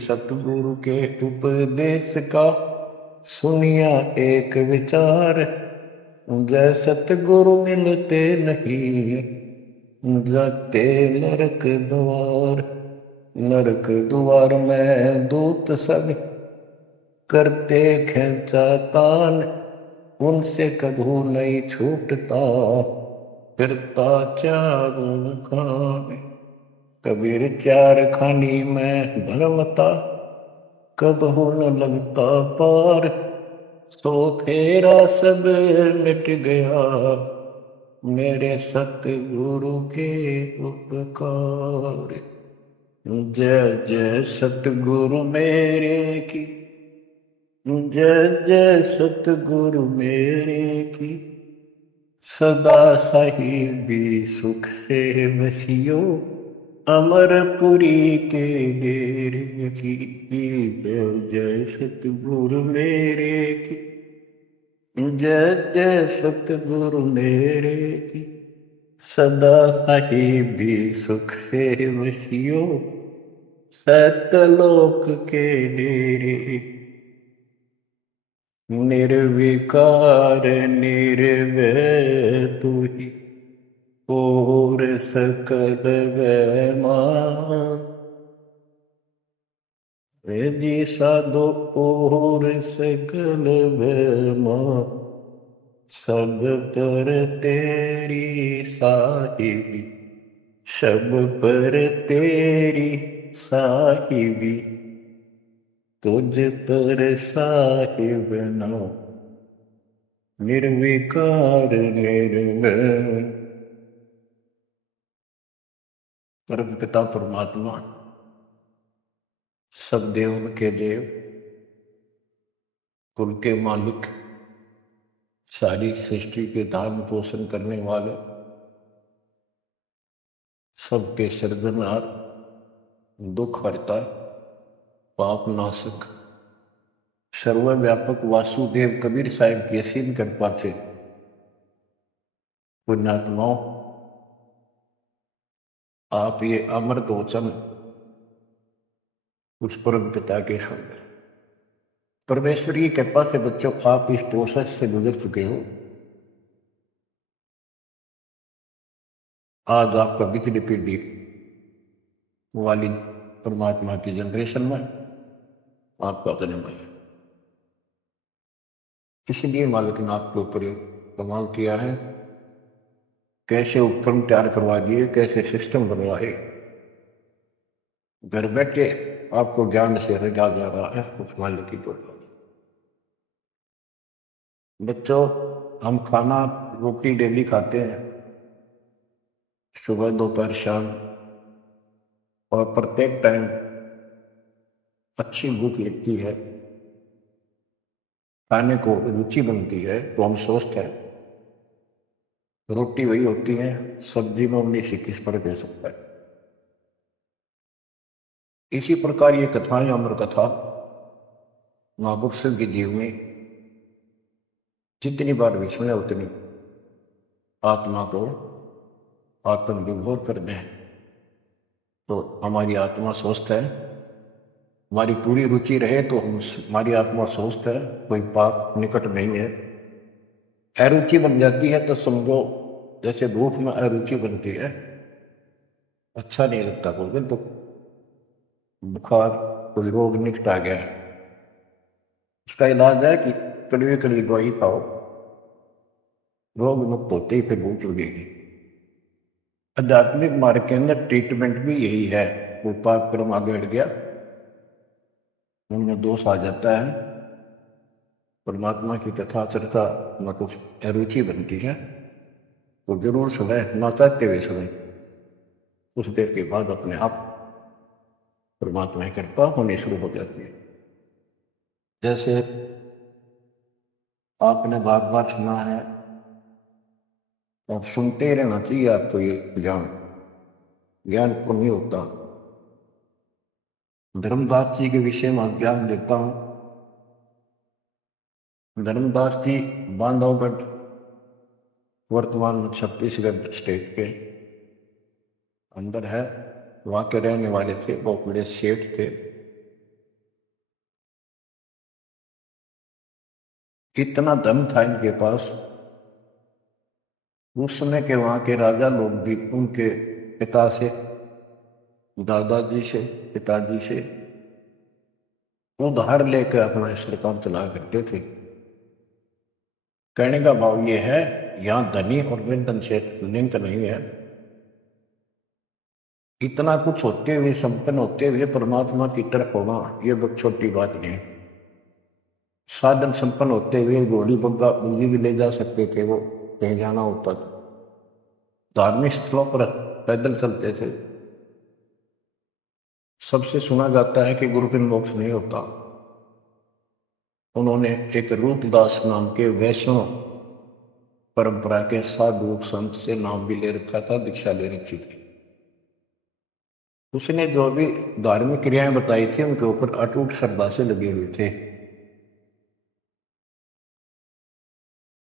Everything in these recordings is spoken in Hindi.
सतगुरु के उपदेश का सुनिया एक विचार। जय सतगुरु मिलते नहीं जाते नरक द्वार। नरक द्वार में दूत सब करते खेचा तान। उनसे कभू नहीं छूटता फिरता चारों खाने। कबीर चार खानी में भरमता कबहू न लगता पार। सो फेरा सब मिट गया मेरे सतगुरु के उपकार। जय जय सतगुरु मेरे की जय जय सतगुरु मेरे की। सदा साहिबी सुख से बसियो अमरपुरी के डेरे की। जय जय सतगुरु मेरे की जय जय सतगुरु मेरे की। सदा साहिबी सुख से बसियो सतलोक के डेरे। निर्विकार निर्भय तू ही और सकल वैमा। जी साधो और सकल वैमा। सब पर तेरी साहिबी सब पर तेरी साहिबी। तुझ पर साहिब ना निर्विकार निर्भय। परम पिता परमात्मा सब देव के देव कुल के मालिक सारी सृष्टि के धारण पोषण करने वाले सबके सर्जनहार दुख हरता पाप नाशक सर्वव्यापक वासुदेव कबीर साहिब की असीम कृपा से पुण्यात्माओं आप ये अमृत वचन उस परम पिता के सुन रहे। परमेश्वर की कृपा से बच्चों आप इस प्रोसेस से गुजर चुके हो। आज आपका बिजली पीढ़ी वाली परमात्मा की जनरेशन में आपका जन्म है। इसलिए मालिक ने आपके ऊपर कमाल किया है। कैसे उपकरण तैयार करवा दिए कैसे सिस्टम बनवाए। घर बैठे आपको ज्ञान से रजा जा रहा है उस मालिक की बोलो। बच्चों हम खाना रोटी डेली खाते हैं सुबह दोपहर शाम और प्रत्येक टाइम अच्छी भूख लगती है खाने को रुचि बनती है तो हम स्वस्थ हैं। रोटी वही होती है सब्जी में 19 21 फर्क हो सकता है। इसी प्रकार ये कथाएं अमर कथा महापुरुषों के जीव में जितनी बार भी सुने उतनी आत्मा को आत्मविभोर कर दें तो हमारी आत्मा स्वस्थ है। हमारी पूरी रुचि रहे तो हमारी आत्मा स्वस्थ है। कोई पाप निकट नहीं है। अरुचि बन जाती है तो समझो जैसे भूख में अरुचि बनती है अच्छा नहीं लगता बोलते तो बुखार कोई रोग निकट आ गया है। उसका इलाज है कि कड़वी कड़वी दवाई खाओ रोग मुक्त होते ही फिर भूख लगेगी। आध्यात्मिक मार्ग के अंदर ट्रीटमेंट भी यही है। वो पाप कर्म आगे हट गया उनमें दोष आ जाता है परमात्मा की कथा चर्चा में कुछ अरुचि बनती है तो जरूर सुने ना चाहते हुए सुने। कुछ देर के बाद अपने आप परमात्मा की कृपा होनी शुरू हो जाती है। जैसे आपने बार बार सुना है और सुनते ही रहना चाहिए आपको ये ज्ञान ज्ञान को नहीं होता। धर्मदास जी के विषय में ज्ञान देता हूं। धर्मदास जी बांधवगढ़ वर्तमान में छत्तीसगढ़ स्टेट के अंदर है। वहां के रहने वाले थे बहुत बड़े सेठ थे। इतना धन था इनके पास। उस समय के वहां के राजा लोग भी उनके पिता से, दादाजी से, पिताजी से उधार लेकर अपना सरकार चला करते थे। कहने का भाव ये है, यहां धनी और निर्धन से लिंक नहीं है। इतना कुछ होते हुए, संपन्न होते हुए परमात्मा की तरफ होना यह बहुत छोटी बात नहीं। साधन संपन्न होते हुए घोड़ी बग्गा बूंदी भी ले जा सकते थे वो, कहीं जाना होता था। धार्मिक स्थलों पर पैदल चलते थे। सबसे सुना जाता है कि गुरु बिन मोक्ष नहीं होता। उन्होंने एक रूपदास नाम के वैष्णव परंपरा के साधु संत से नाम भी ले रखा था, दीक्षा ले रखी थी। उसने जो भी धार्मिक क्रियाएं बताई थी उनके ऊपर अटूट श्रद्धा से लगे हुए थे।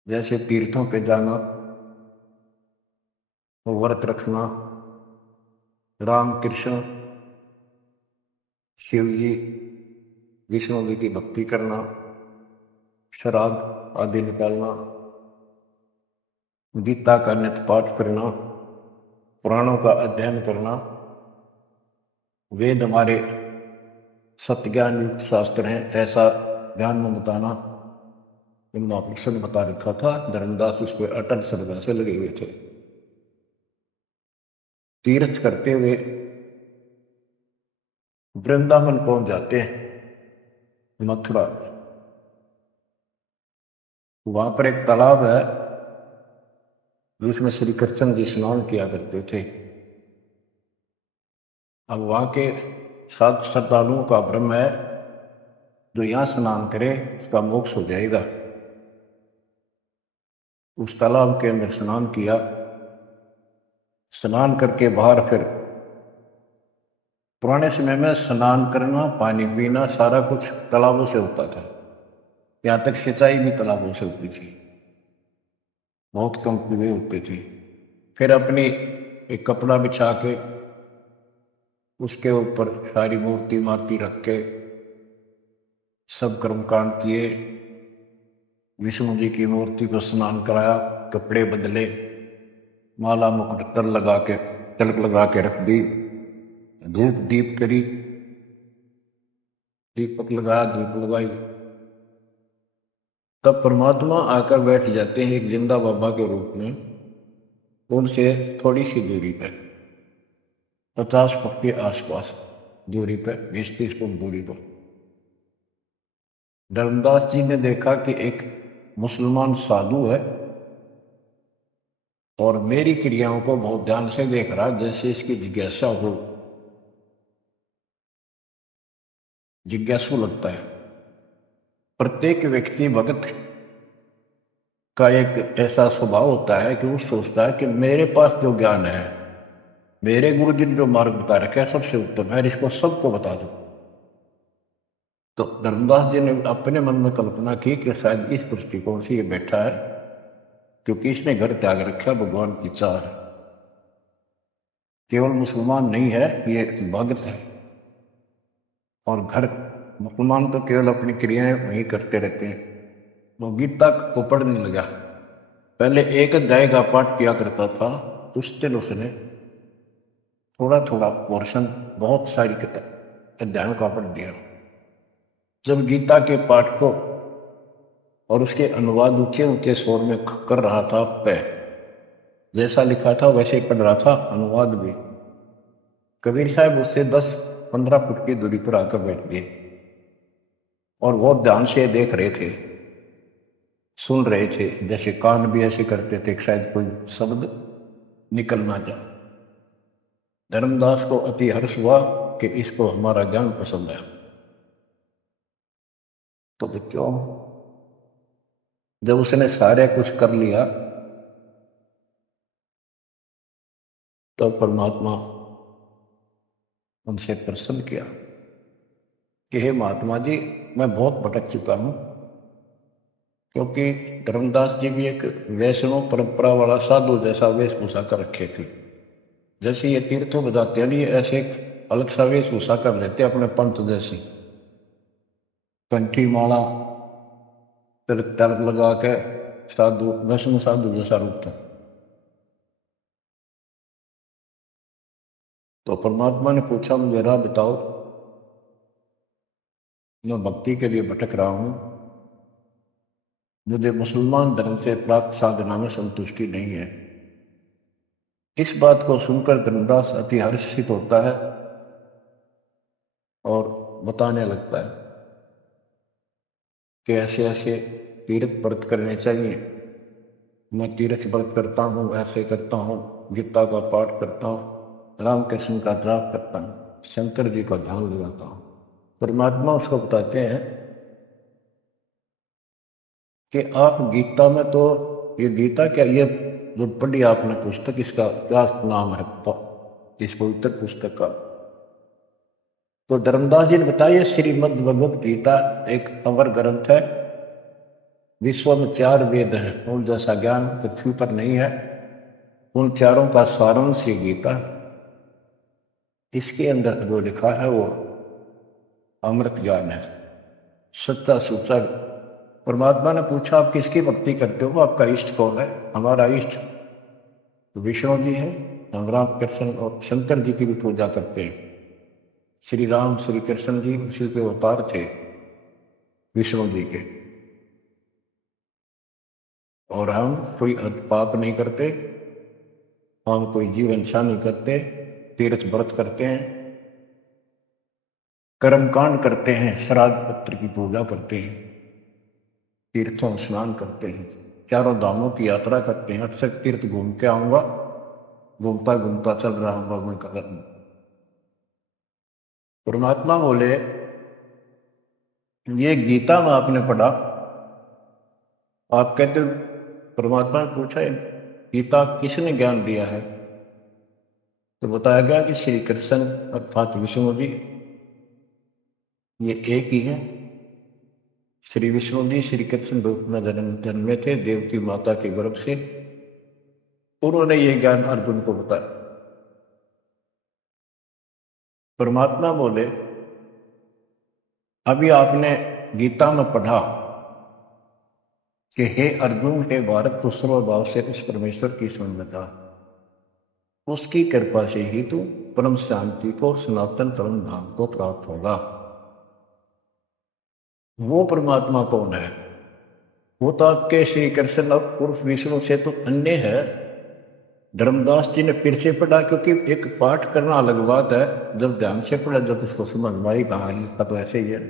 जैसे तीर्थों पे जाना, व्रत रखना, राम कृष्ण शिव जी विष्णु जी की भक्ति करना, श्राद्ध आदि निकालना, गीता का नित्य पाठ करना, पुराणों का अध्ययन करना, वेद हमारे सत्य ज्ञान युक्त शास्त्र हैं ऐसा ज्ञान में बताना, इन महापुरुषों ने बता रखा था। धर्मदास उस पर अटल श्रद्धा से लगे हुए थे। तीर्थ करते हुए वृंदावन पहुंच जाते हैं, मथुरा। वहां पर एक तालाब है जिसमें श्री कृष्ण जी स्नान किया करते थे। अब वहां के साध श्रद्धालुओं का भ्रम है, जो यहां स्नान करे उसका मोक्ष हो जाएगा। उस तालाब के अंदर स्नान किया। स्नान करके बाहर फिर, पुराने समय में स्नान करना, पानी पीना सारा कुछ तालाबों से होता था। यहां तक सिंचाई भी तालाबों से होती थी, बहुत कम कुएं होते थे। फिर अपनी एक कपड़ा बिछा के उसके ऊपर सारी मूर्ति मार्ति रख के सब कर्मकांड किए। विष्णु जी की मूर्ति को स्नान कराया, कपड़े बदले, माला मुकुट लगा के, तिलक लगा के रख दी, धूप दीप करी, दीपक लगाया, धूप लगाई। तब परमात्मा आकर बैठ जाते हैं एक जिंदा बाबा के रूप में, उनसे थोड़ी सी दूरी पर, 50 फुट के आसपास दूरी पर, 20-30 फुट दूरी पर। धर्मदास जी ने देखा कि एक मुसलमान साधु है और मेरी क्रियाओं को बहुत ध्यान से देख रहा, जैसे इसकी जिज्ञासा हो, जिज्ञासु लगता है। प्रत्येक व्यक्ति भगत का एक ऐसा स्वभाव होता है कि वो सोचता है कि मेरे पास जो ज्ञान है, मेरे गुरु जी ने जो मार्ग बता रखा है सबसे उत्तम है, इसको सबको बता दो। तो धर्मदास जी ने अपने मन में कल्पना की कि शायद इस दृष्टिकोण से ये बैठा है, क्योंकि इसने घर त्याग रखा भगवान की चाह है। केवल मुसलमान नहीं है, ये भगत है। और घर मुसलमान तो केवल अपनी क्रियाएं वही करते रहते हैं। वो गीता को पढ़ने लगा। पहले एक अध्याय का पाठ किया करता था, उस दिन उसने थोड़ा थोड़ा पोर्शन बहुत सारी अध्यायों का पढ़ दिया। जब गीता के पाठ को और उसके अनुवाद ऊंचे ऊंचे स्वर में कर रहा था, जैसा लिखा था वैसे ही पढ़ रहा था, अनुवाद भी। कबीर साहब उससे 10-15 फुट की दूरी पर आकर बैठ गए और बहुत ध्यान से देख रहे थे, सुन रहे थे, जैसे कान भी ऐसे करते थे शायद कोई शब्द निकलना जाए। धर्मदास को अति हर्ष हुआ कि इसको हमारा ज्ञान पसंद है। तो बच्चों, जब उसने सारे कुछ कर लिया तो परमात्मा उनसे प्रसन्न किया कि हे महात्मा जी, मैं बहुत भटक चुका हूं। क्योंकि धर्मदास जी भी एक वैष्णव परंपरा वाला साधु जैसा वेशभूषा कर रखे थे। जैसे ये तीर्थों में जाते हैं, ये ऐसे अलग सा वेशभूषा कर लेते अपने पंथ जैसे, कंठी माला, तिलक लगा के साधु वैष्णव साधु जैसा रूप था। तो परमात्मा ने पूछा, मुझे राह बताओ, मैं भक्ति के लिए भटक रहा हूं, मुझे मुसलमान धर्म से प्राप्त साधना में संतुष्टि नहीं है। इस बात को सुनकर धर्मदास अति हर्षित होता है और बताने लगता है कि ऐसे ऐसे तीर्थ व्रत करने चाहिए। मैं तीर्थ व्रत करता हूँ, ऐसे करता हूँ, गीता का पाठ करता हूँ, रामकृष्ण का जाप करता हूँ, शंकर जी का ध्यान लगाता हूँ। परमात्मा उसको बताते हैं कि आप गीता में तो, ये गीता क्या, ये जो पढ़ी आपने पुस्तक, इसका क्या नाम है इस पवित्र पुस्तक का? तो धर्मदास जी ने बताया, श्रीमद् भगवत गीता एक अमर ग्रंथ है, विश्व में 4 वेद हैं, उन जैसा ज्ञान पृथ्वी पर नहीं है, उन चारों का सारांश ये गीता। इसके अंदर जो लिखा है वो अमृत ज्ञान है, सच्चा सुचा। परमात्मा ने पूछा, आप किसकी भक्ति करते हो, आपका इष्ट कौन है? हमारा इष्ट विष्णु जी है, हम राम कृष्ण और शंकर जी की भी पूजा करते हैं। श्री राम श्री कृष्ण जी उसी के अवतार थे, विष्णु जी के। और हम कोई पाप नहीं करते, हम कोई जीव हिंसा नहीं करते, तीर्थ व्रत करते हैं, कर्मकांड करते हैं, श्राद्ध पत्र की पूजा करते हैं, तीर्थों में स्नान करते हैं, चारों धामों की यात्रा करते हैं। अक्सर तीर्थ घूम के आऊंगा, घूमता घूमता चल रहा हूँ मैं कदम। परमात्मा बोले, ये गीता में आपने पढ़ा, आप कहते हो, परमात्मा ने पूछा गीता किसने ज्ञान दिया है? तो बताया गया कि श्री कृष्ण अर्थात विष्णु जी, ये एक ही है। श्री विष्णु जी श्री कृष्ण रूप में जन्मे थे देवकी माता के गर्भ से, उन्होंने ये ज्ञान अर्जुन को बताया। परमात्मा बोले, अभी आपने गीता में पढ़ा कि हे अर्जुन, हे भारत, तू सर्वभाव से उस परमेश्वर की स्मरण था, उसकी कृपा से ही तू परम शांति को, सनातन परम धाम को प्राप्त होगा। वो परमात्मा कौन है? वो तो आपके श्री कृष्ण उर्फ विष्णु से तो अन्य है। धर्मदास जी ने फिर से पढ़ा, क्योंकि एक पाठ करना अलग बात है, जब ध्यान से पढ़ा जब उसको समझ में आई, कहा तो ऐसे ही है।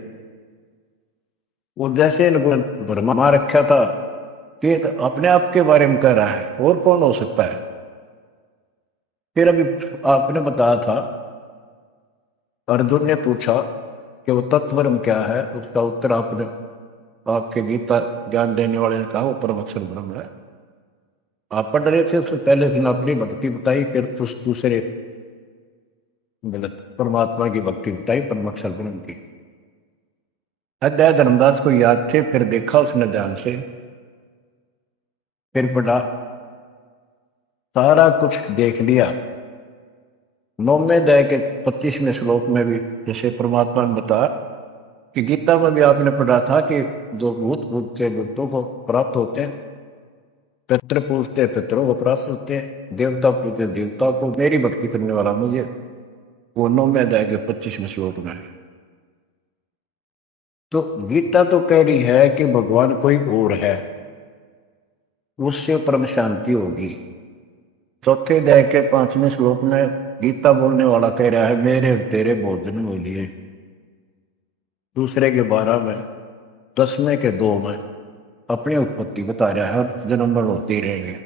वो जैसे इनको भरमा रखा था कि अपने आप के बारे में कह रहा है, और कौन हो सकता है? फिर अभी आपने बताया था, अर्जुन ने पूछा कि वो तत्वरम क्या है, उसका उत्तर आपने, आपके गीता ज्ञान देने वाले ने कहा वो परम अक्षर ब्रह्म है। आप पढ़ रहे थे, उससे पहले दिन अपनी भक्ति बताई, फिर उस दूसरे गलत परमात्मा की भक्ति बताई, परम अक्षर ब्रह्म की। अध्याय धर्मदास को याद थे, फिर देखा उसने ध्यान से, फिर पढ़ा, सारा कुछ देख लिया। 9वें अध्याय के 25वें श्लोक में भी जैसे परमात्मा ने बताया कि गीता में भी आपने पढ़ा था कि जो भूत पूजते भूतों को प्राप्त होते हैं, पितृ पूजते पितरों को प्राप्त होते हैं, देवता पूजते देवता को, मेरी भक्ति करने वाला मुझे, वो 9वें अध्याय के 25वें श्लोक में है। तो गीता तो कह रही है कि भगवान कोई और है, उससे परम शांति होगी। चौथे अध्याय के 5वें श्लोक में गीता बोलने वाला कह रहा है, मेरे तेरे भोजन हो लिए। दूसरे के 12 में, 10वें के 2 में अपनी उत्पत्ति बता रहा है, जन्म मरण होते रहेंगे।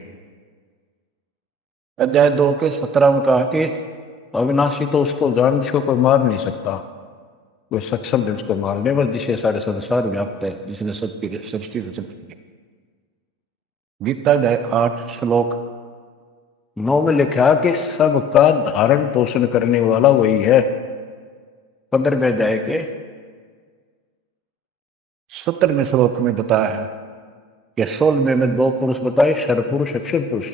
अध्याय 2 के 17 में कहा कि अविनाशी तो उसको जान जिसको कोई मार नहीं सकता, कोई सक्षम है उसको मारने पर, जिसे सारे संसार व्याप्त है, जिसने सबकी सृष्टि रचना की। गीता अध्याय 8 श्लोक 9 में लिखा कि सबका धारण पोषण करने वाला वही है। 15वें अध्याय के 17वें श्लोक में बताया है कि 16वें में 2 पुरुष बताए, शर पुरुष अक्षर पुरुष,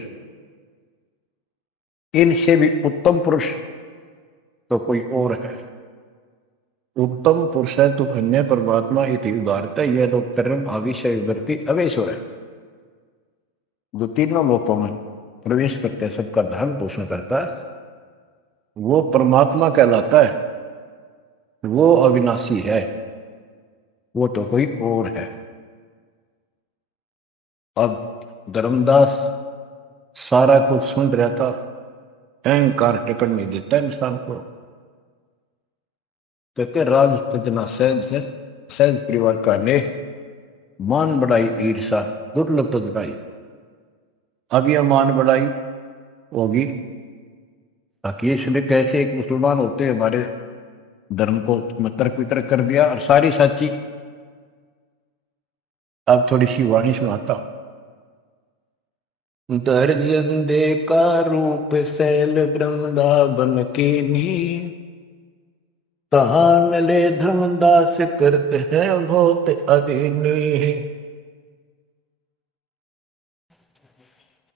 इनसे भी उत्तम पुरुष तो कोई और है। उत्तम पुरुष है तो अन्य परमात्मा इति उदारता यह लोग कर्म आविषय विवर्ती अवेश्वर है, जो तीनों लोकों में प्रवेश करते हैं, सबका धर्म पोषण करता है, वो परमात्मा कहलाता है। वो अविनाशी है, वो तो कोई और है। अब धर्मदास सारा कुछ सुन रहा था, अहंकार टिकट नहीं देता इंसान को। कहते राज तजना सहज है, सहज परिवार का ने मान बढ़ाई ईर्षा दुर्लभ तजनाई। अब यह मान बढ़ाई होगी ताकि इसने कैसे एक मुसलमान होते हमारे धर्म को तर्क वितर्क कर दिया और सारी सच्ची। अब थोड़ी सी वाणी सुनाता हूं। दर्जन दे का रूप सैल वृंदावन की नी, तहान ले धर्मदास करते हैं बहुत अधीनी।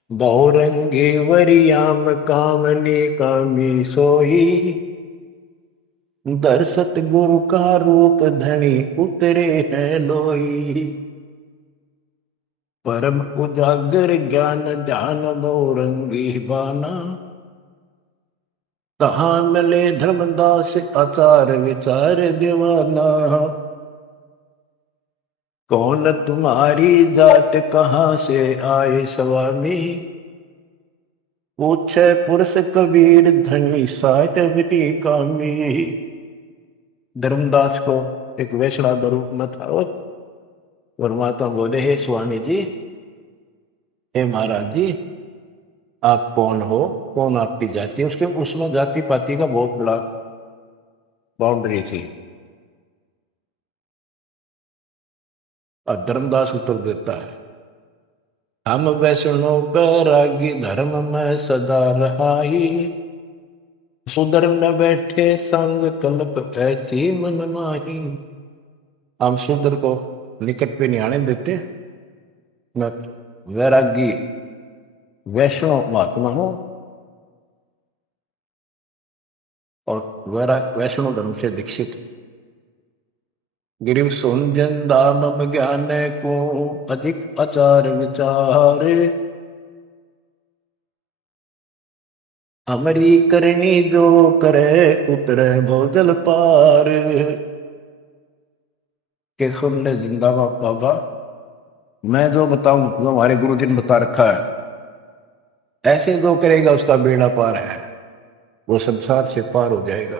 बहुरंगी वरियाम कामनी कामी सोई, दर्शत गुरु का रूप धनी उतरे हैं लोई। परम उजागर ज्ञान ध्यान बहुरंगी बाना, तहां मिले धर्मदास आचार विचार दीवाना। कौन तुम्हारी जात कहाँ से आए स्वामी, पूछे पुरुष कबीर धनी साठ बिटी कामी। धर्मदास को एक वैष्णव का रूप में था और परमात्मा बोले, हे स्वामी जी, हे महाराज जी, आप कौन हो, कौन आपकी जाति। उसके उसमें जाति पाति का बहुत बड़ा बाउंड्री थी। और धर्मदास उत्तर देता है, हम वैष्णव बैरागी धर्म में सदा रहाई, सुधर न बैठे संग कल्प ऐसी मन माही। हम सुधर को निकट पे नहीं आने देते। मैं वैरागी वैष्णव महात्मा हूं और वैष्णव धर्म से दीक्षित। गिरिव सुनजन दाम ज्ञान को अधिक आचार विचार, अमरी करनी जो करे उतरे भोजल पार। के सुन ले जिंदा बाबा, मैं जो बताऊं जो हमारे गुरु जी ने बता रखा है, ऐसे जो करेगा उसका बेड़ा पार है, वो संसार से पार हो जाएगा।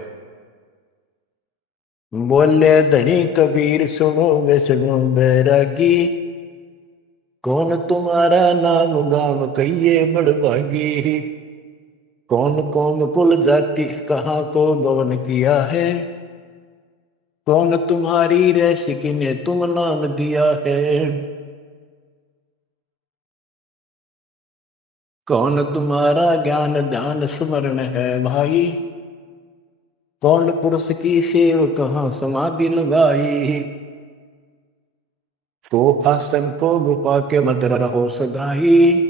बोले धनी कबीर सुनो वैष्णो बैरागी, कौन तुम्हारा नाम गाम कहिए बड़भागी। कौन कौन कुल जाति कहाँ को गौन किया है, कौन तुम्हारी रैसिकी ने तुम नाम दिया है। कौन तुम्हारा ज्ञान ध्यान स्मरण है भाई, कौन पुरुष की सेव कहाँ समाधि लगाई। तो आसन को गुपा के मत रहो सदाई,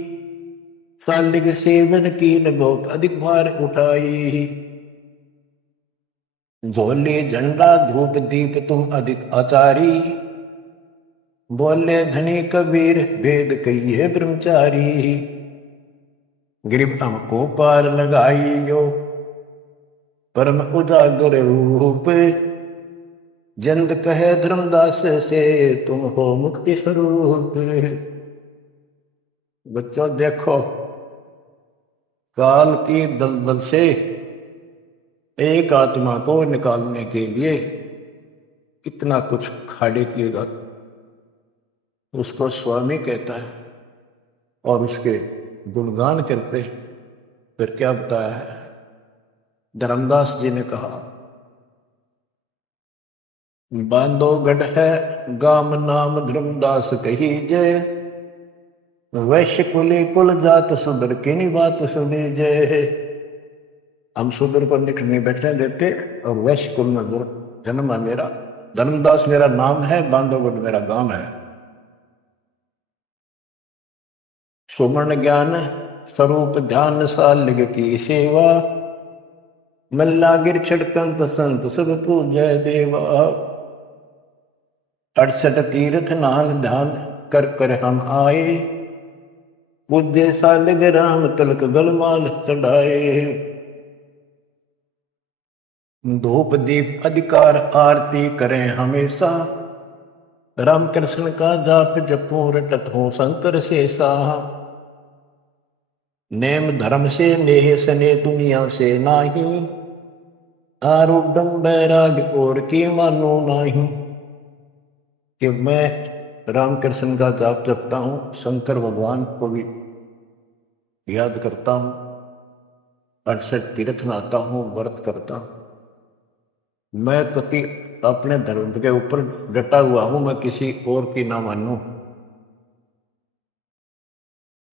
सालिग सेवन की न बहुत अधिक भार उठाई। झोले झंडा धूप दीप तुम अधिक आचारी, बोले धनी कबीर वेद कहिए ब्रह्मचारी। गिरिव हमको पार लगाइयो परम उजागर रूप, जंद कहे धर्मदास से तुम हो मुक्ति स्वरूप। बच्चों देखो, काल की दलदल से एक आत्मा को निकालने के लिए कितना कुछ खाड़े किएगा, उसको स्वामी कहता है और उसके गुणगान करते। फिर क्या बताया है, धर्मदास जी ने कहा, बांधोगढ़ है गाम नाम धर्मदास कही जय, वैश्य कुली कुल जात सुधर की बात सुनी जय। हम सुधर को निकट नहीं बैठने देते और वैश्य कुल में जन्म है मेरा, धर्मदास मेरा नाम है, बांधोगढ़ मेरा गांव है। सुमन ज्ञान स्वरूप ध्यान सालिग की सेवा, मल्ला गिर छड़कंत संत सब पूजय देवा। 68 तीर्थ नान ध्यान कर कर हम आए। पूज्य सालिग राम तिलक गलमाल चढ़ाए। धूप दीप अधिकार आरती करें हमेशा। राम कृष्ण का जाप जपो रटत हो शंकर शेषा। नेम धर्म से नेह सने दुनिया से नाही। आरूढ़ बैराग और की मानो नाही। कि मैं रामकृष्ण का जाप जपता हूं, शंकर भगवान को भी याद करता हूं, 68 तीर्थ नहाता हूं, व्रत करता हूं। मैं कति अपने धर्म के ऊपर डटा हुआ हूं, मैं किसी और की ना मानूं।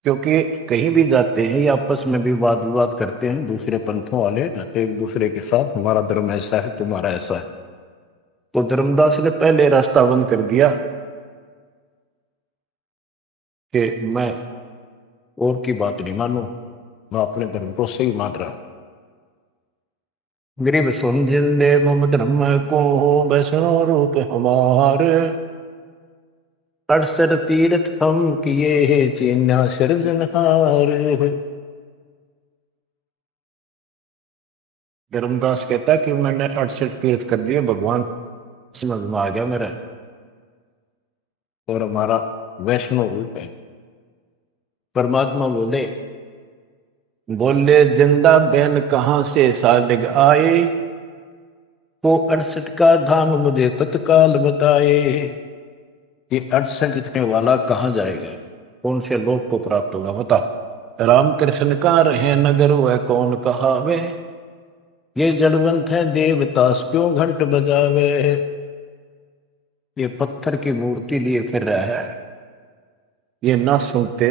क्योंकि कहीं भी जाते हैं या आपस में भी वाद विवाद करते हैं दूसरे पंथों वाले, एक दूसरे के साथ हमारा धर्म ऐसा है, तुम्हारा ऐसा है। तो धर्मदास ने पहले रास्ता बंद कर दिया कि मैं और की बात नहीं मानू, मैं अपने धर्म को सही मान रहा हूं। गरीब सुन जिंदे मम धर्म को हो वैष्णो रूप हमार। 68 तीर्थ हम किए है चीन्या सिरजनहार। धर्मदास कहता है कि मैंने 68 तीर्थ कर लिए, भगवान समझ में आ गया मेरा, और हमारा वैष्णव रूप है। परमात्मा बोले बोले जिंदा बैन कहां से सालिग आए। को 68 का धाम मुझे तत्काल बताए। ये 68 इतने वाला कहाँ जाएगा, कौन से लोक को प्राप्त होगा बता। राम कृष्ण का रहे नगर वह कौन कहावे। ये जड़वंत है देवतास क्यों घंट बजावे। ये पत्थर की मूर्ति लिए फिर रहा है, ये ना सुनते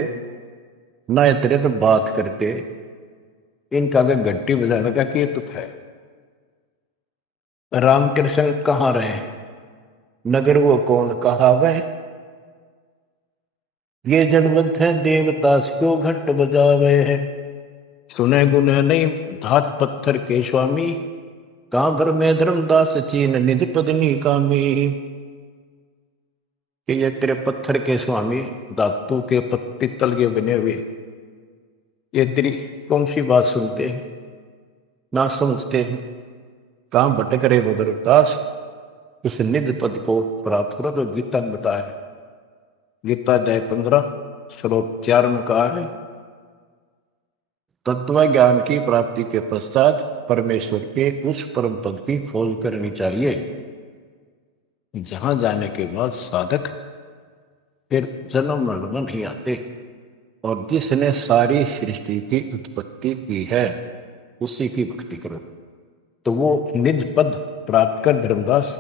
ना इतरे तो बात करते, इनका अगर घंटी बजाने का क्या तुक है। राम कृष्ण कहाँ रहे नगर वो कौन कहावे। ये जड़वंत है देवतास क्यों घंट बजावे है। सुने गुने नहीं धात पत्थर के स्वामी। कांबर में धर्मदास चीन निज पदनी कामी। कि ये तेरे पत्थर के स्वामी, धातु के पित्तल के बने हुए, ये तेरी कौन सी बात सुनते हैं, ना समझते हैं। कहां भटक रहे हो धर्मदास, उस निज पद को प्राप्त करो। तो गीता में बताया, गीता अध्याय 15 श्लोक 4 में कहा है तत्व ज्ञान की प्राप्ति के पश्चात परमेश्वर के उस परम पद की खोज करनी चाहिए जहां जाने के बाद साधक फिर जन्म मरण में नहीं आते। और जिसने सारी सृष्टि की उत्पत्ति की है उसी की भक्ति करो, तो वो निज पद प्राप्त कर धर्मदास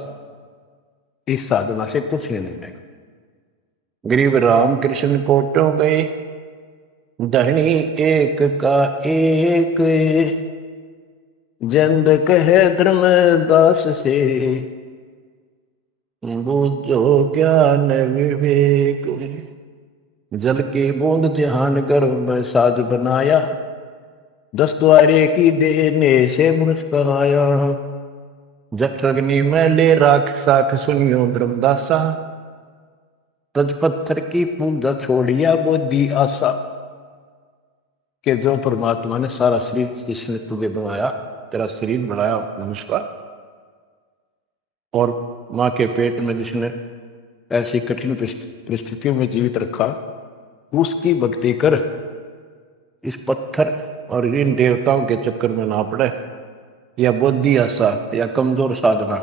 इस साधना से कुछ नहीं मिलेगा। गरीब राम कृष्ण कोटों गए धनी एक का एक। जंद कहे धर्मदास से बूझो ज्ञान विवेक। जल की बूंद ध्यान कर मैं साज बनाया। 10 द्वारे की देने से मुस्कुराया। जठरग्नि में ले राख साख सुनियो धर्मदासा। तज पत्थर की पूजा छोड़िया बोधी आशा। कि जो परमात्मा ने सारा शरीर जिसने तुझे बनाया, तेरा शरीर बनाया नमस्कार, और माँ के पेट में जिसने ऐसी कठिन परिस्थितियों में जीवित रखा, उसकी भक्ति कर। इस पत्थर और इन देवताओं के चक्कर में ना पड़े, या बुद्धि आशा या कमजोर साधना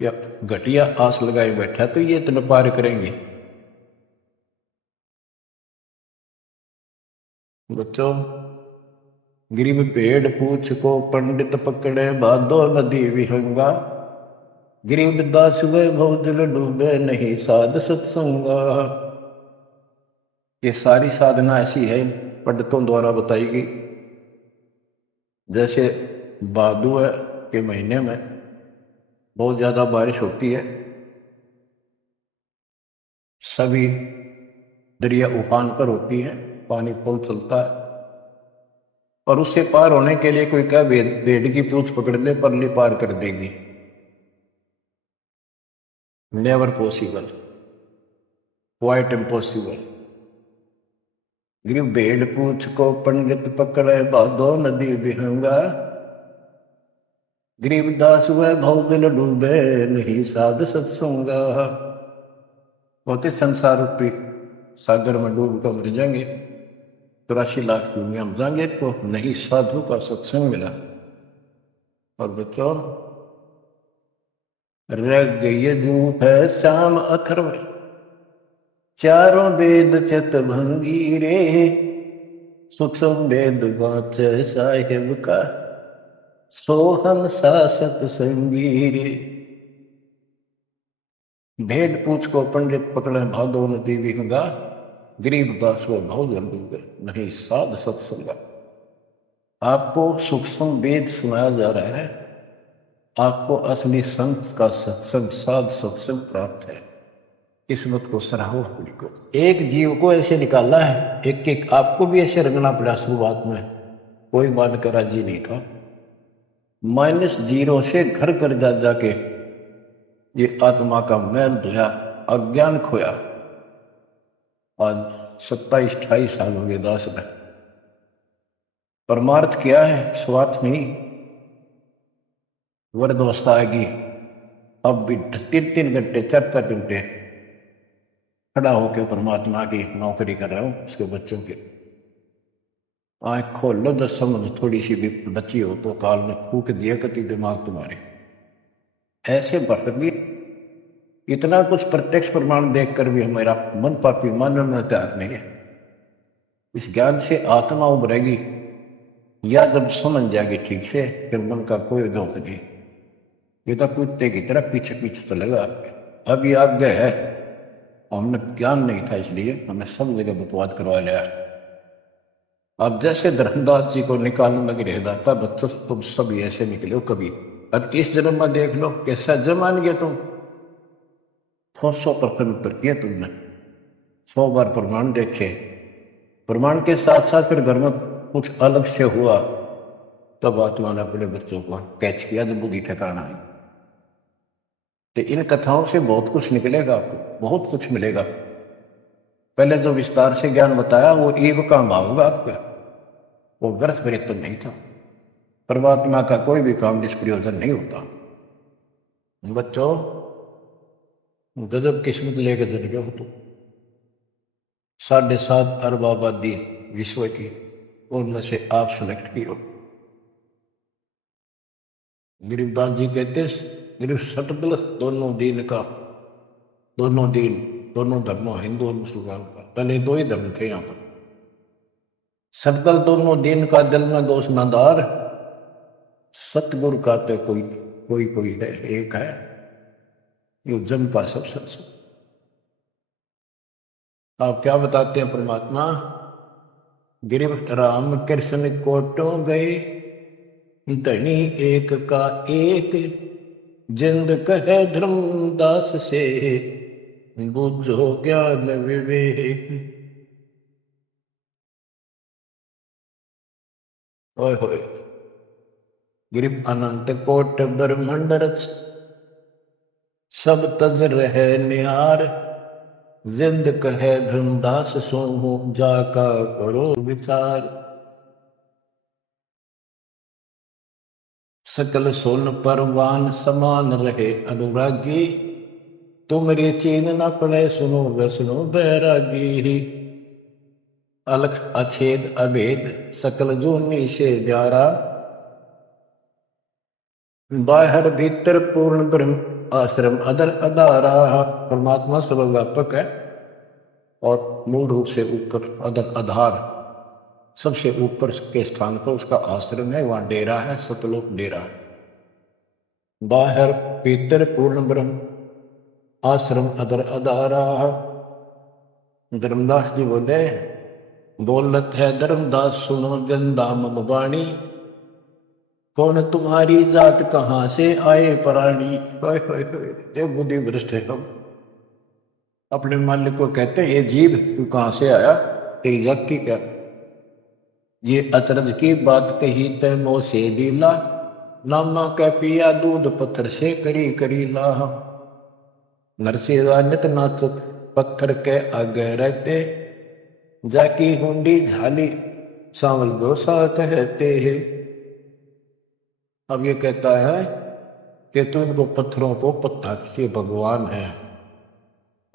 या घटिया आस लगाए बैठा तो ये इतना पार करेंगे। बच्चों, गिरिव पेड़ पूछ को पंडित पकड़े बादो नदी विहंगा। गरीबदास वैभव दिल डूबे नहीं साध सत्संगा। ये सारी साधना ऐसी है पंडितों द्वारा बताई गई। जैसे भादुआ के महीने में बहुत ज्यादा बारिश होती है, सभी दरिया उफान पर होती है, पानी पुल चलता है, और उससे पार होने के लिए कोई क्या भेड़ की पूंछ पकड़ ले परली पार कर देगी। Never possible, quite impossible. गिर भेड़ पूछ को पंडित पकड़े बाधो नदी बिहंगा, गरीबदास वह भव बिल डूबे नहीं साध सत्संगा। होते संसार रूपी सागर में डूब कर मर जाएंगे, 84 लाख दुनिया में जाएंगे तो नहीं साधु का सत्संग मिला। और बच्चों रग यजु है श्याम अथर्व, चारों वेद चित भंगी रे, सूक्ष्म वेद वाच साहेब का, सोहन सा सत्संगी रे। भेड़ पूछ को पंडित पकड़े भादो नदी विहंगा, गरीब दास वो भाव जल डूबे नहीं साध सत्संगा। आपको सूक्ष्म वेद सुनाया जा रहा है, आपको असली संत का सत्संग साध सत्संग प्राप्त है। किस्मत को सराहो को। एक जीव को ऐसे निकाला है, एक एक आपको भी ऐसे रंगना पड़ा। शुरुआत में कोई मान कर राजी नहीं था, -0 से घर कर जा जाके ये आत्मा का मैल धोया, अज्ञान खोया। आज 27-28 साल हो गए दास में। परमार्थ क्या है? स्वार्थ नहीं। वर्दवस्था आएगी, अब भी 3-3 घंटे 4-4 घंटे खड़ा होकर परमात्मा की नौकरी कर रहा हूं, उसके बच्चों के। आँख खोल लो, 10 समझ थोड़ी सी भी बच्ची हो तो काल ने फूक दिया कति दिमाग तुम्हारे। ऐसे भटक भी इतना कुछ प्रत्यक्ष प्रमाण देखकर भी हमारा मन पापी मानने में तैयार नहीं है। इस ज्ञान से आत्मा उभरेगी, या जब समझ जाएगी ठीक से, फिर मन का कोई दोष नहीं। ये तो कुत्ते की तरह पीछे पीछे चलेगा आपके। अब ये आज्ञा है, हमने ज्ञान नहीं था इसलिए हमें सब जगह बकवाद करवा लिया। अब जैसे धर्मदास जी को निकालने लगे रह जाता, बच्चों तुम सब ऐसे निकले हो कभी। अब इस जन्म में देख लो कैसा जमान गया तुम। 100% उत्तर किया तुमने, 100 बार प्रमाण देखे। प्रमाण के साथ साथ फिर घर में कुछ अलग से हुआ, तब आत्मा ने अपने बच्चों को कैच किया जब बुद्धि ठिकाना आई। तो इन कथाओं से बहुत कुछ निकलेगा, आपको बहुत कुछ मिलेगा। पहले जो विस्तार से ज्ञान बताया वो ईव का भाव होगा आपका, वो व्यर्थ प्रयत्न नहीं था। परमात्मा का कोई भी काम निष्प्रयोजन नहीं होता। बच्चों गजब किस्मत लेकर चल गए हो तो। 7.5 अरब आबादी विश्व की, उनमें से आप सेलेक्ट की हो। गरीबदास जी कहते गरीब सटदल दोनों दीन का, दोनों दीन, दोनों धर्मों, हिंदू और मुसलमान का। पहले 2 ही धर्म थे यहाँ पर। सटदल दोनों दीन का, दिल में दोष नादार, सतगुरु का तो कोई है, एक है यो जम का सब सत्संग। आप क्या बताते हैं परमात्मा? गिरिव राम कृष्ण कोटो गए, धनी एक का एक, जिंद कहे धर्मदास से, बुझो ज्ञान विवेक। ओए होए। गिरिव अनंत कोट ब्रह्मंड रच, सब तज रहे निहार, जिंद कहे धर्मदास सोहू, जाका करो विचार। सकल सोन परवान समान रहे अनुरागी, तुमरे चीन न पड़े सुनो वैष्णो बैरागी। अलख अछेद अभेद सकल जूनी से न्यारा, बाहर भीतर पूर्ण ब्रह्म आश्रम अदर अदारा। परमात्मा सर्वव्यापक है और मूल रूप से ऊपर अदर आधार, सबसे ऊपर के स्थान पर उसका आश्रम है, वहां डेरा है, सतलोक डेरा है। बाहर भीतर पूर्ण ब्रह्म आश्रम अदर अदारा। धर्मदास जी बोले, बोलत है धर्मदास सुनो जन वाणी, कौन तुम्हारी जात कहां से आए प्राणी। बुद्धि भ्रष्ट है हम। अपने मालिक को कहते ये जीव तू कहां से आया, तेरी जाति क्या। ये अचरज की बात कही तै मोह से लीला, नामा कै पिया दूध पत्थर से करी करी लाह। नरसिंह नित नाथ पत्थर के आगे रहते, जाकी हुंडी झाली सांवल गो साथ कहते हैं। अब ये कहता है कि तू इनको पत्थरों को पत्थर के भगवान है,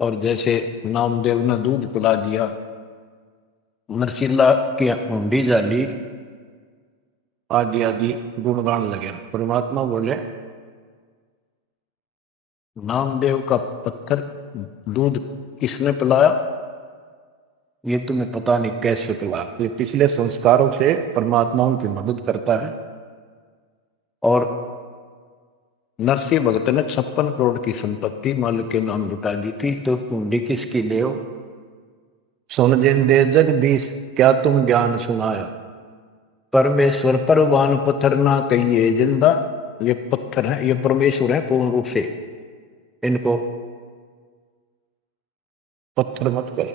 और जैसे नामदेव ने दूध पिला दिया, नरसिल्ला की हुंडी जाली, आदि आदि गुणगान लगे। परमात्मा बोले नामदेव का पत्थर दूध किसने पिलाया, ये तुम्हें पता नहीं कैसे पिलाया। ये पिछले संस्कारों से परमात्मा उनकी मदद करता है। और नरसिंह भगत ने 56 करोड़ की संपत्ति मालिक के नाम लुटा दी थी, तो कुंडी किसकी ले हो। सुन जिंदे जगदीश क्या तुम ज्ञान सुनाया, परमेश्वर परवान पत्थर ना कहिए जिंदा। ये पत्थर है, ये परमेश्वर है पूर्ण रूप से, इनको पत्थर मत कर।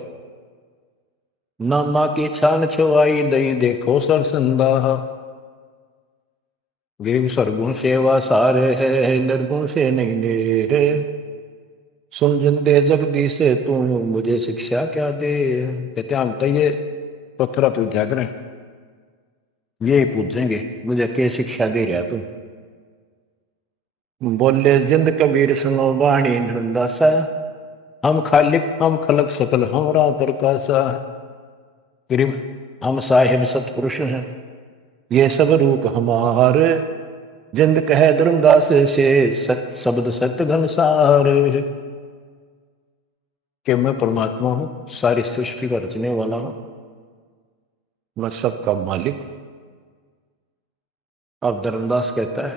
नामा की छान छुआई दई देखो सर संदा, गिरिव सरगुण सेवा सारे है निर्गुण से नहीं ले। सुन जिंदे जगदीश से तू मुझे शिक्षा क्या दे। कहते हम तो ये पत्थर पूजा करें, ये पूछेंगे मुझे क्या शिक्षा दे रहा तुम। बोले जिंद कबीर सुनो वाणी धरमदासा, हम खालिक हम खलक सकल हमरा प्रकाशा। गिरिव हम साहिब सतपुरुष हैं, ये सब रूप हमारे, जिंद कहे धर्मदास से शब्द सत्य घनसार। कि मैं परमात्मा हूं, सारी सृष्टि का रचने वाला हूं, मैं सबका मालिक। अब धर्मदास कहता है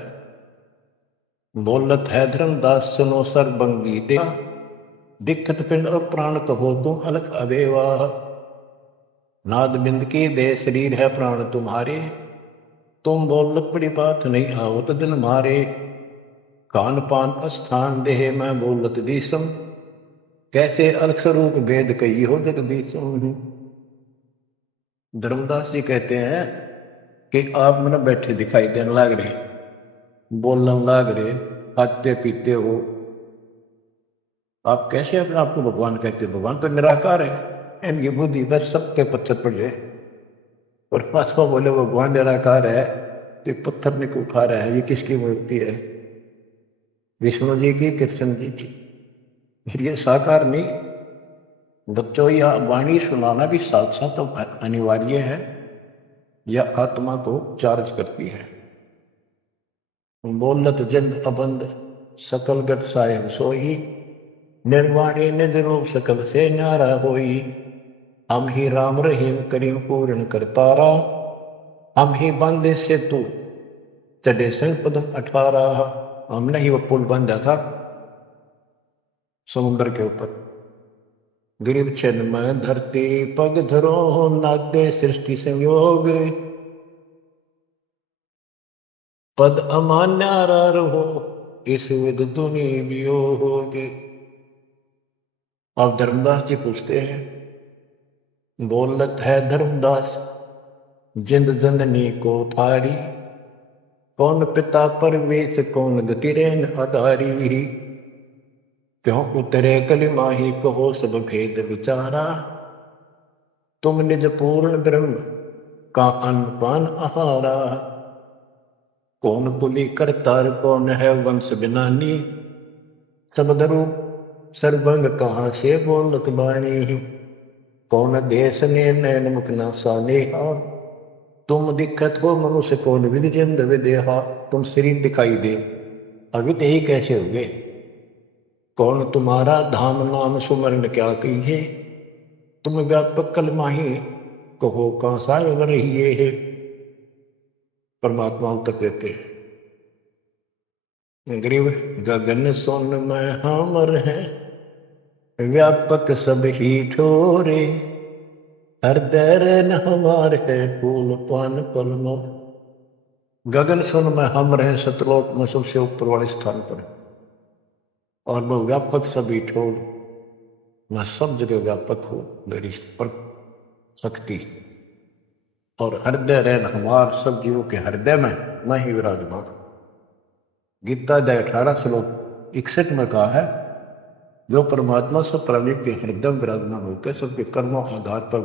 बोलत है धर्मदास सुनो सर्वंगी दे, दिक्कत पिंड और प्राण कहो तुम अलग अवेवा। नाद बिंद की दे शरीर है प्राण तुम्हारे, तुम बोलत बड़ी बात नहीं आवत दिल मारे। कान पान स्थान देह मैं बोलत दीसम, कैसे अलग स्वरूप भेद कही हो जगदीशम। धर्मदास जी कहते हैं कि आप मैंने बैठे दिखाई देने लाग रहे, बोलने लाग रहे, खाते पीते हो, आप कैसे अपने आप को भगवान कहते हो। भगवान तो निराकार है, इनकी बुद्धि बस सबके पत्थर पड़ जाए। और परमात्मा बोले भगवान निराकार है तो पत्थर में क्यों उठा रहा है, ये किसकी मूर्ति है। विष्णु जी की, कृष्ण जी की, ये साकार नहीं। बच्चों यह वाणी सुनाना भी साथ साथ अनिवार्य है, यह आत्मा को चार्ज करती है। बोलत जिंद अबंद सकल गट साहेब सोई, निर्वाणी निज रूप सकल से न्यारा होई। हम ही राम रहीम करीम पूर्ण करतारा, हम ही बंदे से तू चढ़े संग पदम 18। हमने ही वो पुल बांधा था समुद्र के ऊपर। गिरिव छन में धरती पग धरो, नादे सृष्टि संयोग, पद अमान्यारा रहो इस विद दुनि वियोग। अब धर्मदास जी पूछते हैं, बोलत है धर्मदास जिंद जननी को थारी, कौन पिता परवेश कौन गति रेन अधारी। क्यों उतरे कलिमाही कहो सब भेद विचारा, तुम निज पूर्ण ब्रह्म का अनपान आहारा। कौन कुली करतार कौन है वंश बिनानी, शब्द रूप सर्वंग कहाँ से बोलत बाणी। कौन देश ने नैन मुख न सानेहा, तुम दिक्कत हो मनुष्य कौन विधि जिंद विदेहा। तुम शरीर दिखाई दे, अवित ही कैसे हो गए। कौन तुम्हारा धाम नाम सुमरण क्या कहिए, तुम व्यापक कलमाही कहो कहाँ साय रहिए है। परमात्मा उत्तर देते हैं, ग्रीव गगन सोन में हमर है, व्यापक सब ही ठोरे। हृदय न हमार है फूल पान पलमो। गगन सुन में हम रहे सतलोक में सबसे ऊपर वाले स्थान पर, और वो व्यापक सभी ठोर, मैं सब जगह व्यापक हूं, मेरी पर शक्ति। और हृदय रहन हमार सब जीवों के हृदय में मैं ही विराजमान। गीता अध्याय 18 श्लोक 61 में कहा है, जो परमात्मा सब प्राणियों के हृदय में विराजमान होकर सबके कर्मों के आधार पर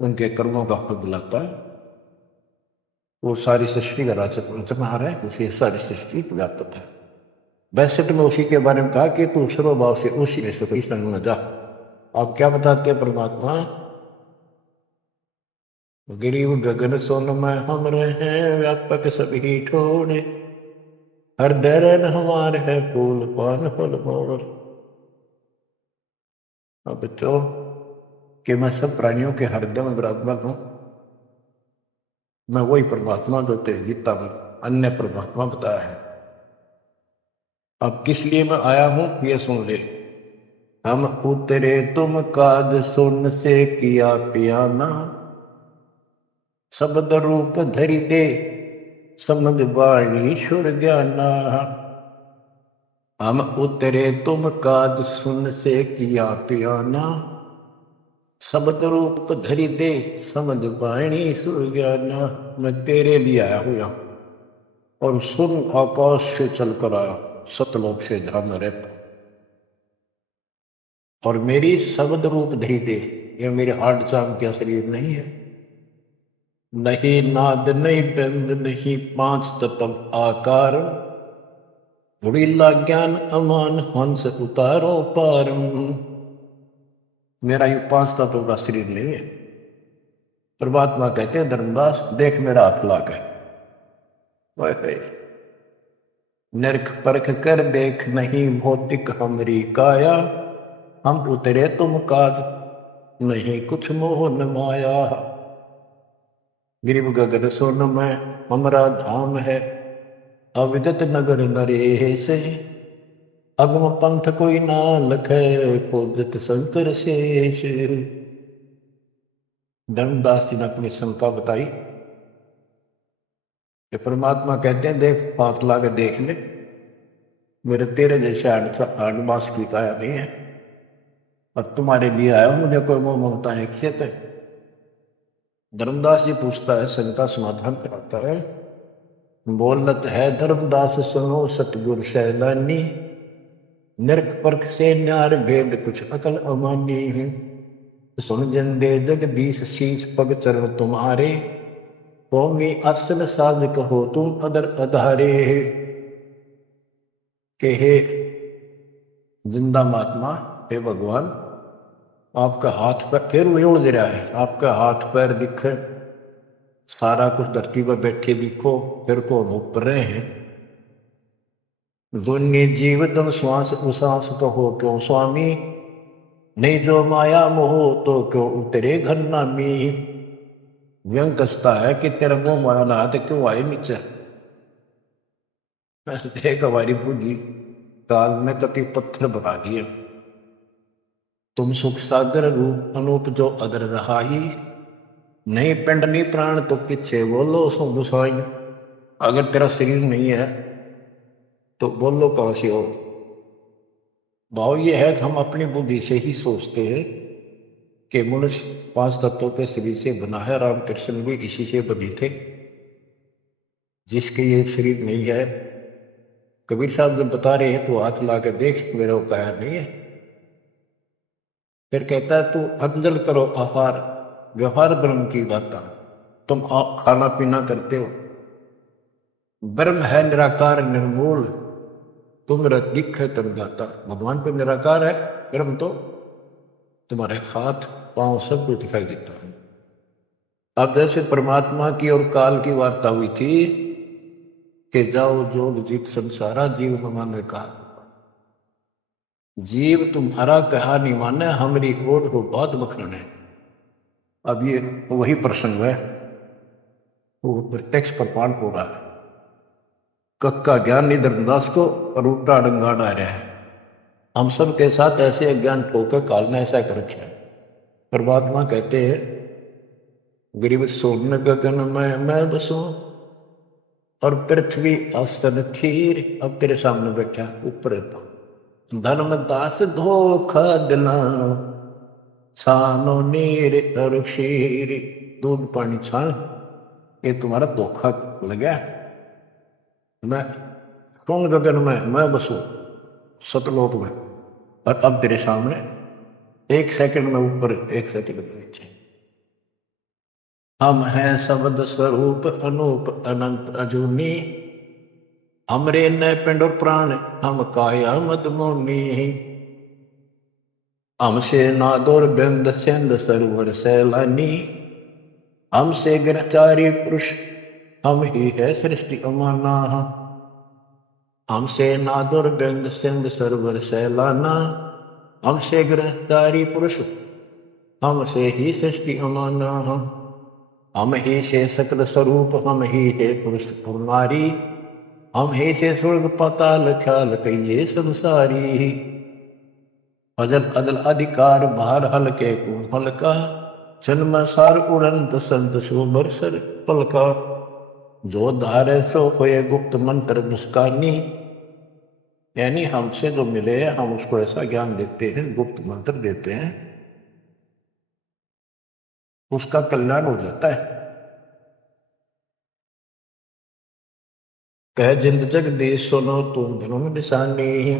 उनके कर्मों का फल दिलाता है, वो सारी सृष्टि का रचनहार है, उसी सारी सृष्टि व्यापक है। 62 में उसी के बारे में कहा कि तू सर्वभाव से उसी में से न जा। आप क्या बताते हैं परमात्मा? गिरिव गगन सोन में हम रहे व्यापक सभी ठोड़े, हृदय रहन हमारे है फूल पान फल मोर। अब बच्चों कि मैं सब प्राणियों के हृदय में विराजमान हूं, मैं वही परमात्मा जो तेरी गीता में अन्य परमात्मा बताया है। अब किस लिए मैं आया हूं ये सुन ले। हम उतरे तुम काज सुन से किया पियाना, शब्द रूप धरि दे समझ वाणी शुर ज्ञाना। हम उतरे तुम काज सुन से किया पियाना, शब्द रूप धरि दे समझ वाणी सुर ज्ञाना। मैं तेरे लिए आया हूं यहां, और सुन आकाश से चलकर आया, सतलोक से जहां मैं रहता। और मेरी शब्द रूप धरि दे, ये मेरे हार्ड चाम का शरीर नहीं है, नहीं नाद नहीं बंद नहीं पांच तत्व आकार, बुढ़ीला ज्ञान अमान हंस उतारो पार। मेरा ये पांच तत्व का शरीर नहीं है। परमात्मा कहते हैं धर्मदास देख मेरा हाथ लाग है, नरक परख कर देख नहीं भौतिक हमरी काया, हम उतरे तुम काज नहीं कुछ मोह न माया। गिरिव गगन सोन में हमरा धाम है, अविदत नगर नरेश, अगम पंथ कोई ना लखे खोजत शंकर शेष। धर्मदास जी ने अपनी शंका बताई कि परमात्मा कहते हैं देख हाथ ला के देख ले, मेरे तेरे जैसे हाड मास की काया नहीं है, और तुम्हारे लिए आया हूं, मुझे कोई मोह ममता नहीं खेत है। धर्मदास जी पूछता है, शंका समाधान कराता है, बोलत है धर्मदास सुनो सतगुरु सैलानी, नरक परख से न्यार भेद कुछ अकल अमानी है। सुन जन दे जगदीश शीश पग चरण तुम्हारे, कौमी असल साज कहो तुम अदर अधारे। के हे जिंदा महात्मा, हे भगवान, आपका हाथ पैर फिर वही उड़ रहा है, आपका हाथ पैर दिखे, सारा कुछ धरती पर बैठे दिखो, फिर को ऊपर रहे हैं। दुन्नी जीव दम श्वास उसास कहो क्यों स्वामी, नहीं जो माया मोह तो क्यों उतरे घर नामी। व्यंग कसता है कि तेरा मोह माया ना तो क्यों आए नीचे। देख हमारी बुद्धि काल में कति पत्थर बना दिए, तुम सुख सागर रूप अनूप जो अदर रहाई, नहीं पिंड नहीं प्राण तो किच्छे बोलो सो गुसाई। अगर तेरा शरीर नहीं है तो बोलो कहां से हो। भाव ये है कि हम अपनी बुद्धि से ही सोचते हैं कि मनुष्य पांच तत्वों के शरीर से बना है, रामकृष्ण भी इसी से बने थे। जिसके ये शरीर नहीं है, कबीर साहब जब बता रहे हैं तो हाथ ला के देख, मेरा वो काया नहीं है। फिर कहता है तू अंजल करो आहार, व्यवहार ब्रह्म की बात, तुम खाना पीना करते हो, ब्रह्म है निराकार निर्मूल, तुम दिख है तुम गाता। भगवान पे निराकार है ब्रह्म, तो तुम्हारे हाथ पांव सब कुछ दिखाई देता है। अब जैसे परमात्मा की और काल की वार्ता हुई थी कि जाओ जोग जीत संसारा जीव मन का, जीव तुम्हारा कहा नहीं माने, हमारी ओट को बहुत बखरने। अब ये वही प्रसंग है, वो प्रत्यक्ष प्रमाण हो रहा है। कक्का ज्ञान नहीं धर्मदास को और उल्टा डंगा डा रहा है। हम सब के साथ ऐसे अज्ञान ठोकर काल ने ऐसा कर रखा है। परमात्मा कहते हैं गरीब सोन गगन में मैं बसूं, और पृथ्वी आसन थीर। अब तेरे सामने बैठा ऊपर रहता, धर्मदास धोखा दिला सानो नीर और शीर। दूध पानी छान, ये तुम्हारा धोखा लगा। मैं कौन गगन में मैं बसू सतलोक में, और अब तेरे सामने 1 सेकंड में ऊपर 1 सेकंड में नीचे। हम हैं शब्द स्वरूप अनूप अनंत अजूनी, हमरे न पिंड और प्राण हम काया मदमोनी। हमसे नादोर बिंद सिंध सरोवर सैलानी, हमसे गिरहचारी पुरुष हम ही है सृष्टि अमाना। हमसे नादुर बिंद सिंध सरोवर सैलाना, हमसे गिरहचारी पुरुष हमसे ही सृष्टि अमाना। हम ही से सकल स्वरूप हम ही है पुरुष और नारी, हम ही से स्वर्ग पाताल ख्याल कहिए संसारी। अजल अदल अधिकार भार हल्के को हल्का, जन्म सार उड़ंत संत शोभर सर पलका। जो धारे सो होए गुप्त मंत्र मुस्कानी, यानी हमसे जो मिले हम उसको ऐसा ज्ञान देते हैं, गुप्त मंत्र देते हैं, उसका कल्याण हो जाता है। कह जिंद जगदीश सुनो तुम धनुम निशानी,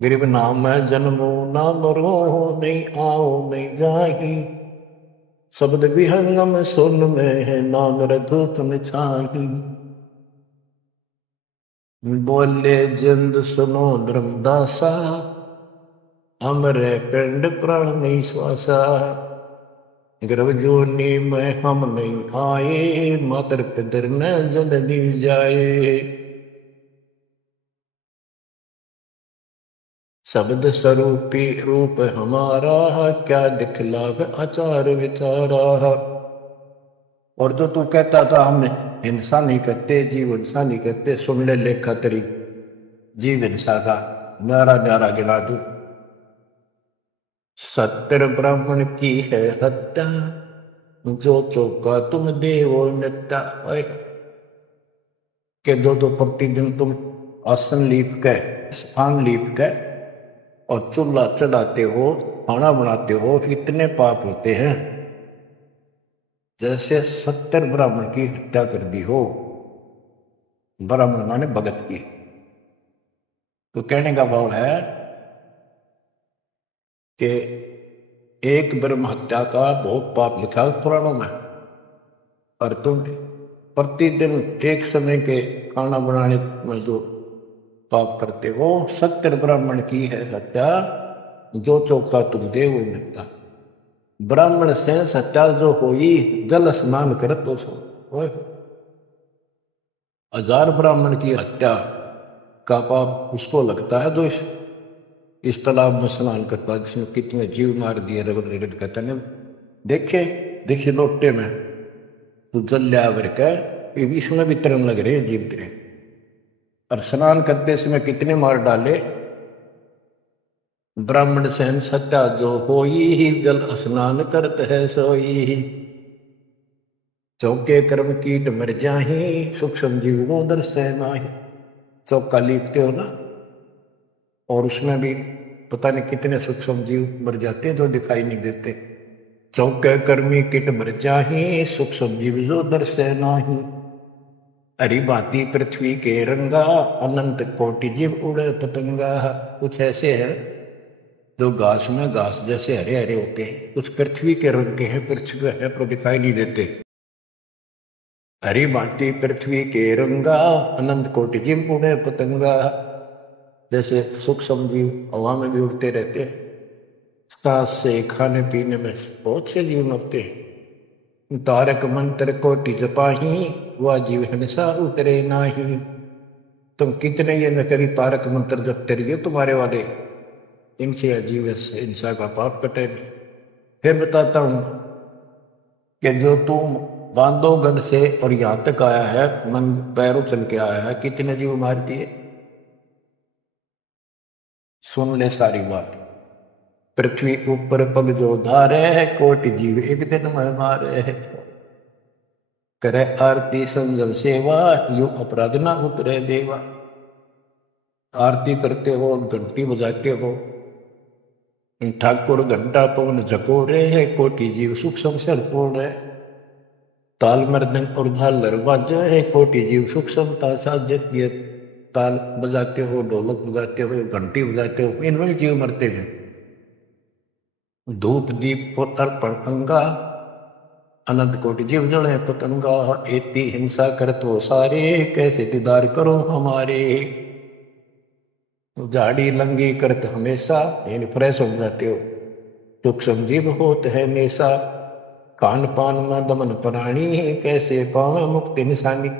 गरीब नाम है जन्मो ना मरो, नहीं आओ नहीं जाही। शब्द विहंगम सुन में है नाम रघुत में छाही। बोले जिंद सुनो धर्मदासा, हमरे पिंड प्राण नहीं श्वासा। गर्भ जोनी में हम नहीं आए, मातर पितर न जननी जाए। शब्द स्वरूपी रूप हमारा, क्या दिखलाव आचार विचारा। और जो तू कहता था हम हिंसा नहीं करते, जीव हिंसा नहीं करते, सुन ले लेखा तेरी जीव हिंसा का न्यारा न्यारा गिना तू। सत्तर ब्राह्मण की है हत्या, जो चौका तुम देवो नित्या। के दो प्रतिदिन तुम आसन लीप के स्थान लीप के और चूल्हा चढ़ाते हो, खाना बनाते हो, इतने पाप होते हैं जैसे 70 ब्राह्मण की हत्या कर दी हो। ब्राह्मण माने भगत की। तो कहने का भाव है कि एक ब्रह्म हत्या का बहुत पाप लिखा है पुराणों में, और तुम प्रतिदिन एक समय के खाना बनाने में जो पाप करते हो। 70 ब्राह्मण की है हत्या, जो चौका तुम दे वो मिलता। ब्राह्मण से हत्या जो हुई, जल स्नान कर तो सो। 1000 ब्राह्मण की हत्या का पाप उसको लगता है जो इस तालाब में स्नान करता, जिसमें कितने जीव मार दिए रगड़ रगड़ कहते हैं। देखे लोटे में तो जल लिया भर के, इसमें भी तरन लग रहे जीव तेरे, और स्नान करते समय कितने मार डाले। ब्राह्मण सहन हत्या जो होई ही, जल स्नान करत है सोई। चौके कर्म कीट मर जाही, सूक्ष्म जीव वो दर्शय नाही। चौका लिखते हो ना, और उसमें भी पता नहीं कितने सूक्ष्म जीव मर जाते हैं जो दिखाई नहीं देते। चौके कर्मी किट मर जाही, सूक्ष्म जीव जो दर्शय नाही। हरी भांति पृथ्वी के रंगा, अनंत कोटि जीव उड़े पतंगा। कुछ ऐसे है जो घास में घास जैसे हरे हरे होते हैं, कुछ पृथ्वी के रंग के हैं, पृथ्वी है पर दिखाई नहीं देते। हरी भांति पृथ्वी के रंगा, अनंत कोटि जीव उड़े पतंगा। जैसे सूक्ष्म जीव हवा में भी उड़ते रहते हैं, सांस से खाने पीने में बहुत से जीव मरते हैं। तारक मंत्र कोटि जपाही, वह जीव हिंसा उतरे नाही। तुम कितने ये न करी तारक मंत्र जपते रहिए तुम्हारे वाले, इनसे अजीब हिंसा का पाप कटे नहीं। फिर बताता हूं कि जो तुम बांधोगढ़ से और यहां तक आया है, मन पैरों चल के आया है, कितने जीव मार दिए। सुन ले सारी बात। पृथ्वी ऊपर पग जो धारे है, कोटि जीव एक दिन में मारे है। करे आरती संजम सेवा, यू अपराध ना उतरे देवा। आरती करते हो, घंटी बजाते हो, ठाकुर घंटा पवन झकोरे है, कोटि जीव सुख संसर पूर्ण है। ताल मृदंग और झालर बाजा है, कोटि जीव सुख समता साजत। ये ताल बजाते हो, ढोलक बजाते हो, घंटी बजाते हो, इनमें जीव मरते हैं। धूप दीप और अर्पण अंगा, अनंत कोटि जीव जड़े पतंगा। एती हिंसा करत हो सारे, कैसे दीदार करो हमारे। झाड़ी लंगी करत हमेशा, यानी फ्रेश हो जाते हो। सूक्ष्म जीव होत है नेसा, कान पान में दमन प्राणी, कैसे पावे मुक्ति निशानी।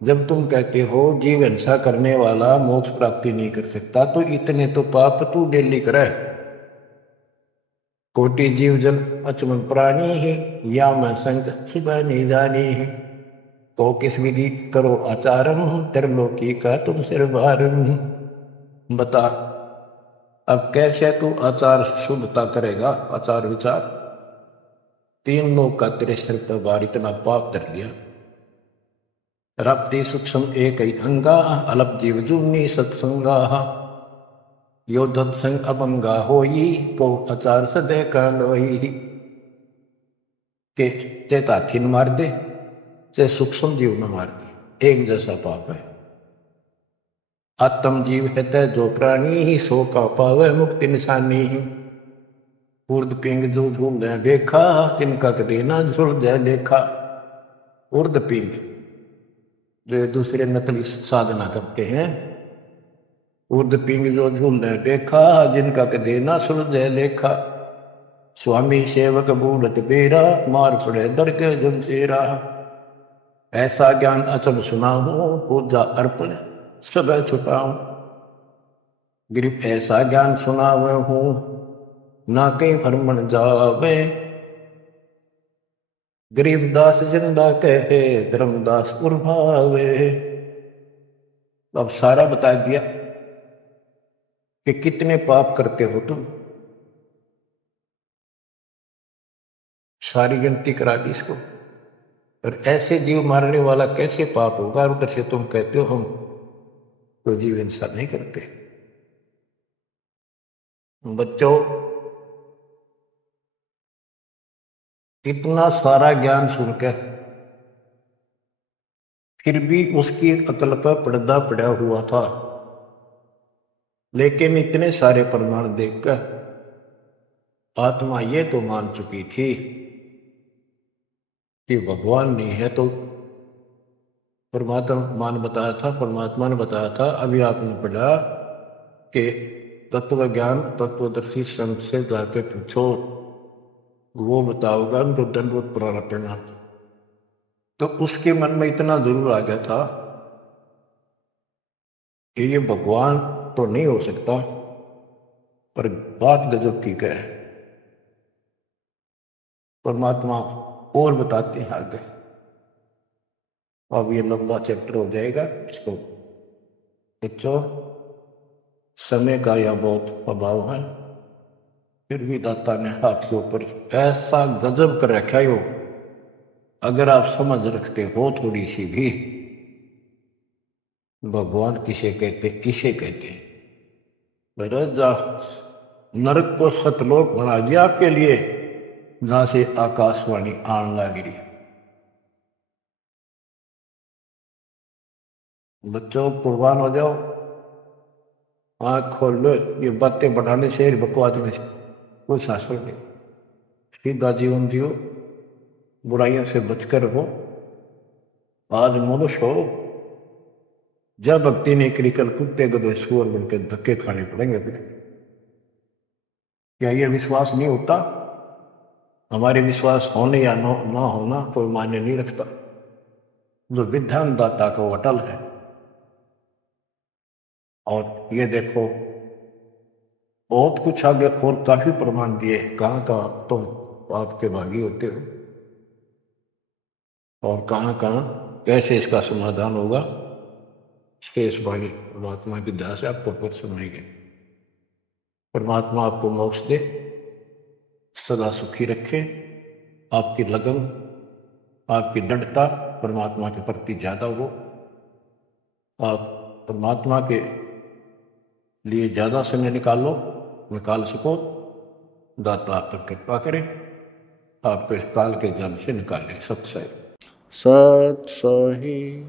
जब तुम कहते हो जीव हिंसा करने वाला मोक्ष प्राप्ति नहीं कर सकता, तो इतने तो पाप तू डेली करे। कोटि जीव जन अचमन प्राणी है, या मैं संग सुबह नहीं जानी है। तो किस विधि करो आचारम, त्रिलोकी का तुम सिर भारम। बता अब कैसे तू आचार शुद्धता करेगा, आचार विचार। तीन लोग का तेरे सिर पर भार इतना पाप धर दिया। रप्ति सूक्ष्म एक ही अंगा, अलप जीव जूनी सत्संगा। यो दत्संग अभंगा होई, को आचार सदे का लोई। के चेत हाथी न मार दे, चाहे सूक्ष्म जीव न मार दे, एक जैसा पाप है। आत्म जीव है जो प्राणी ही, सो का पावे मुक्ति निशानी ही। उर्द पिंग जो झूम दे देखा, तिनका कदे ना झुल दे देखा। उर्द पिंग जो दूसरे नकली साधना करते हैं, उर्द पिंग जो झूम दे देखा, जिनका कदे ना सुलझे लेखा। स्वामी सेवक बूढ़त बेरा, मार पड़े दर के जमशेरा। ऐसा ज्ञान अचल सुनाऊं, पूजा अर्पण सब छुपाऊं। गिरिप ऐसा ज्ञान सुनावे हूं, ना कहीं फरमन जावे। गरीबदास जिंदा कहे, धर्मदास उर्भावे। अब सारा बता दिया कि कितने पाप करते हो तुम, सारी गिनती करा दी इसको। और ऐसे जीव मारने वाला कैसे पाप होगा, और उधर से तुम कहते हो हम तो जीव हिंसा नहीं करते। बच्चों, इतना सारा ज्ञान सुनकर फिर भी उसकी अकल पर पर्दा पड़ा हुआ था। लेकिन इतने सारे प्रमाण देखकर आत्मा ये तो मान चुकी थी कि भगवान नहीं है, तो परमात्मा ने बताया था, परमात्मा ने बताया था। अभी आपने पढ़ा कि तत्व ज्ञान तत्वदर्शी संत से जाके पूछो, वो बताओगा तो दंडवत प्रणाम। तो उसके मन में इतना जरूर आ गया था कि ये भगवान तो नहीं हो सकता, पर बात गजब की है। परमात्मा और बताते हैं आगे। अब ये लंबा चैप्टर हो जाएगा, इसको बच्चों समय का यह बहुत अभाव है। फिर भी दाता ने आपके ऊपर ऐसा गजब कर रखा है, अगर आप समझ रखते हो थोड़ी सी भी, भगवान किसे कहते, किसे कहते। नरक को सतलोक बना दिया आपके लिए, जहां से आकाशवाणी आन लग रही। बच्चों कुर्बान हो जाओ, आंख खोल लो। ये बातें बढ़ाने से, बकवास में कोई शास्त्र नहीं। सीधा जीवन जियो, बुराइयों से बचकर रहो, आज मनुष्य हो। जब भक्ति नहीं करी, कल कुत्ते गधे सुअर बनकर धक्के खाने पड़ेंगे अपने। क्या ये विश्वास नहीं होता? हमारे विश्वास होने या ना होना कोई मान्य नहीं रखता। जो विधान दाता का अटल है। और ये देखो बहुत कुछ आगे और काफी प्रमाण दिए, कहाँ कहाँ तुम आपके भागी होते हो और कहाँ कहाँ कैसे इसका समाधान होगा। शेष भागी परमात्मा की दया से आपको फिर सुनाएंगे। परमात्मा आपको मोक्ष दे, सदा सुखी रखे, आपकी लगन, आपकी दृढ़ता परमात्मा के प्रति ज्यादा हो, आप परमात्मा के लिए ज्यादा समय निकाल सको। दाता आप पर कृपा करें, आपको इस काल के जल से निकाले। सत्संग। सत सही।